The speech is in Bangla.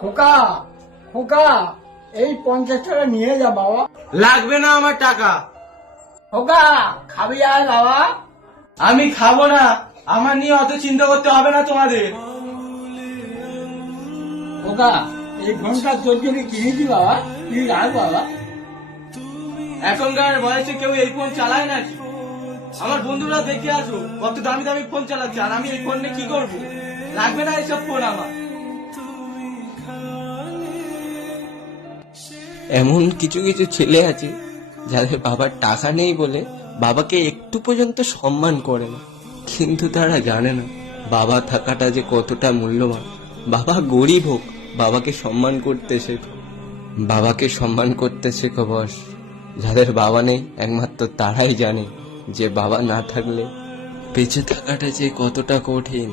খোকা খোকা, এই 50 টাকা নিয়ে যা বাবা। লাগবে না আমার টাকা। খোকা খাবি আর বাবা? আমি খাবো না, আমার নিয়ে অত চিন্তা করতে হবে না তোমাদের। খোকা এই ফোনটা তোর জন্য কিনেছি বাবা, তুই রাখ বাবা। এখনকার বয়সে কেউ এই ফোন চালায় নাকি? আমার বন্ধুরা দেখে আসো কত দামি দামি ফোন চালাচ্ছে, আর আমি এই ফোন নিয়ে কি করবো? লাগবে না এইসব ফোন আমার। এমন কিছু কিছু ছেলে আছে যাদের বাবার টাকা নেই বলে বাবাকে একটু পর্যন্ত সম্মান করে না, কিন্তু তারা জানে না বাবা থাকাটা যে কতটা মূল্যবান। বাবা গরিব হোক, বাবাকে সম্মান করতে শেখো। বাবাকে সম্মান করতে শেখো বস। যাদের বাবা নেই একমাত্র তারাই জানে যে বাবা না থাকলে বেঁচে থাকাটা যে কতটা কঠিন।